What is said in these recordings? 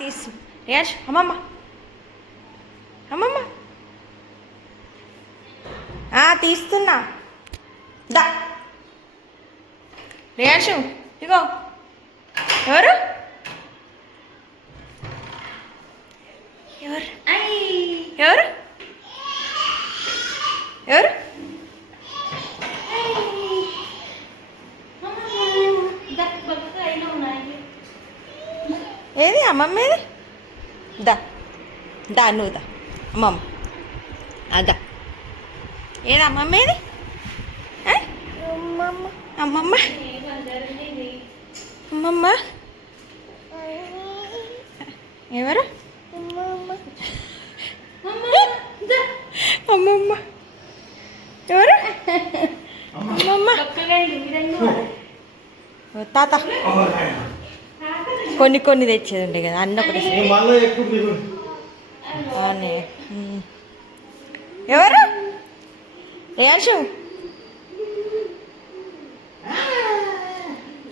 తీసు. రియాష్ అమ్మమ్మ. అమ్మమ్మ. ఆ, తీస్తున్నా. దా. రియాషు ఇగో. ఎవరు? ఎవరు? ఎవరు? ఎవరు? ఏది అమ్మమ్మ ఏది దా. దా నువ్వు దా. అమ్మమ్మ అదా ఏది అమ్మమ్మ ఏది ఆ? అమ్మమ్మ. అమ్మమ్మ. ఎవరు? అమ్మమ్మ. ఎవరు? అమ్మమ్మ. తాత. కొన్ని కొన్ని తెచ్చేది ఉండే కదా అన్న ఒకటి అవునే. ఎవరు? రియాషు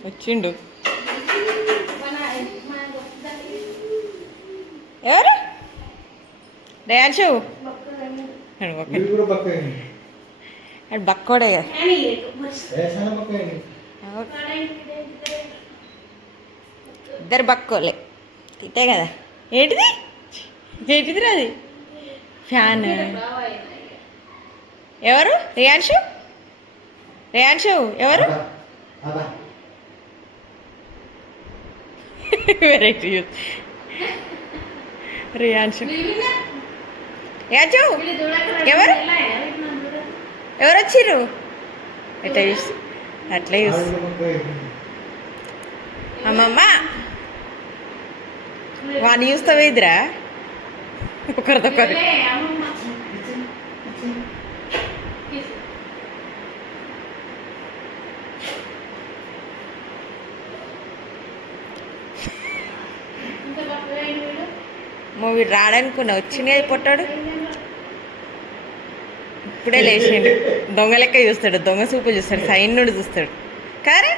వచ్చిండు. ఎవరు? అది బక్కోడే కదా ఇద్దరు బక్కోలే తిట్టే కదా. ఏంటిది? ఏంటిది అది ఫ్యాన్. ఎవరు? రియాన్షు? రియాన్షు ఎవరు? వెరైటీ రియాన్షు. రియాన్షు ఎవరు? ఎవరు వచ్చిర్రు ఎట్లా చూసి అట్లా చూసి. అమ్మమ్మ. వాడిని చూస్తావే ఇదిరా? ఒకరిదొకరు. మూవీ రాడనుకున్నా వచ్చినాయి పొట్టాడు. ఇప్పుడే లేచిండు. దొంగ లెక్క చూస్తాడు దొంగ చూపులు చూస్తాడు సైన్ నుండి చూస్తాడు. కారే?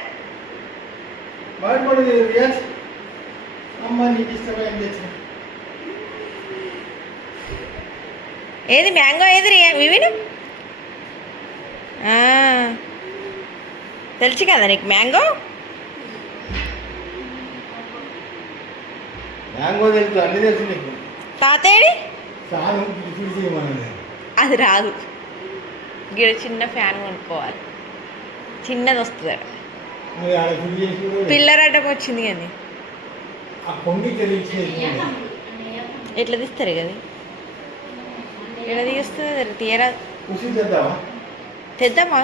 అమ్మ నీకు ఇష్టమైన తెచ్చిన ఏది మ్యాంగో ఏది వివిను? తెలుసు కదా నీకు మ్యాంగో? మ్యాంగో తెలుసు అన్ని తెలుసు నీకు. తాతేడి అది రాదు. గిడ చిన్న ఫ్యాన్ కొనుక్కోవాలి. చిన్నది వస్తుంది మరి ఆడ ఫిల్ చేసి కూడా పిల్లర్ అడ్డం వచ్చింది కానీ. ఆ కొండి తెలియచేసి ఎట్లా తీస్తారు కదా? ఎట్లా తీస్తుంది తీయరా? తెద్దామా?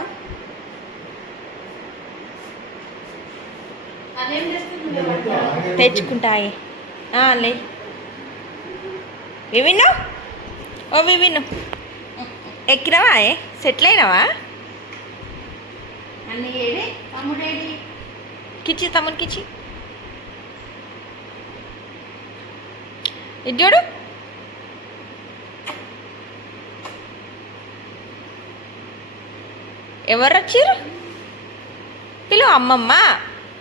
తెచ్చుకుంటాయి ఆ, లే. వివిన్ను ఓ వివిన్ను ఎక్కినావా ఏ? సెటిల్ అయినావా? కిచ్చి తమ్ముని ఇది చూడు ఎవరు వచ్చారు పిలువు అమ్మమ్మ.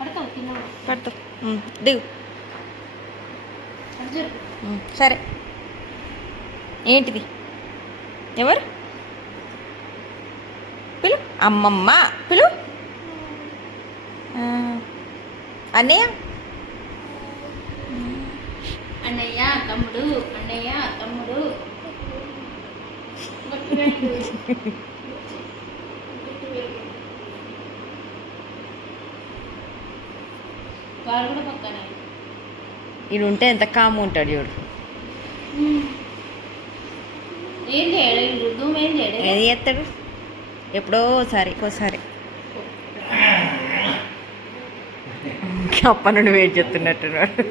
పడతావు దిగు. సరే. ఏంటిది? ఎవరు? పిలు అమ్మమ్మ. పిలు? అన్నయ్య అన్నయ్య తమ్ముడు అన్నయ్య తమ్ముడు. వాడు కూడా పక్కనే. ఈడు ఉంటే ఎంత కాము ఉంటాడు చూడు. ఏం చేయడు ఈ గుడ్డు ఏం చేయడు? ఏది చేస్తాడు? ఎప్పుడో ఒకసారి ఒకసారి అప్ప నుండి వెయిట్ చేస్తున్నట్టున్నాడు.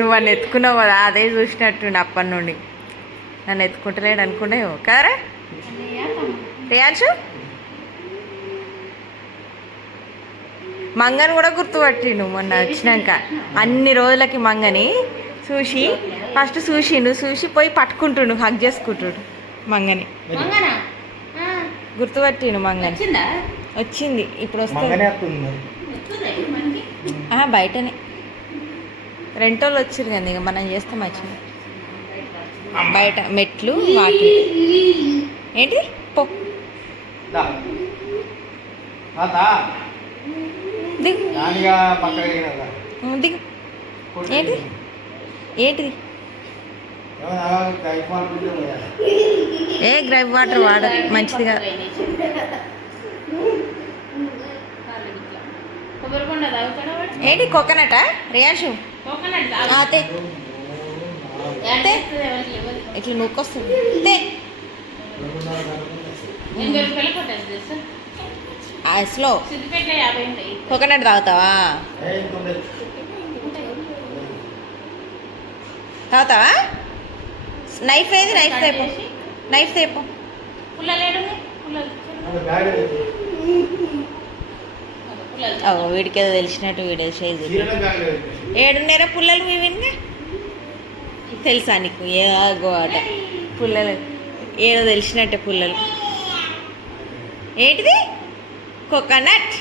నువ్వు నన్ను ఎత్తుకున్నావు కదా అదే చూసినట్టుండి అప్పటి నుండి. నన్ను ఎత్తుకుంటలేడు అనుకున్నావు కదరా? రియాన్షు? మంగని కూడా గుర్తుపట్టిండు మొన్న వచ్చినాక. అన్ని రోజులకి మంగని చూసి ఫస్ట్ చూసిండు చూసి పోయి పట్టుకుంటుండు హగ్ చేసుకుంటుండు మంగని. మంగనా? ఆ, గుర్తుపట్టిండు మంగని. వచ్చిందా? వచ్చింది ఇప్పుడు వస్తుంది. బయటనే. రెంటోళ్ళు వచ్చారు కదా ఇక మనం చేస్తాం వచ్చింది బయట మెట్లు వాకి ఏంటి? పో. దిగు. ఏంటి? ఏంటిది. ఏ గ్రైవ్ వాటర్ వాడ మంచిది వాడు? ఏంటి? కోకోనటా? రియాషు ఇట్లా నొక్కొస్తుంది. స్లో కోకోనట్ తాగుతావా. తాగుతావా? నైఫ్ ఏది? నైఫ్ తేపు నైఫ్ తేపు పుల్లలు. పుల్లలు అది బ్యాగ్ లేదు. పుల్లలు ఓ వీడికి ఏదో తెలిసినట్టు వీడియో లేదు. ఏడున్నర పుల్లలు వివిన్గా తెలుసా నీకు? ఏ ఆగో అట పుల్లలు. ఏదో తెలిసినట్టే పుల్లలు. ఏంటిది? కోకోనట్.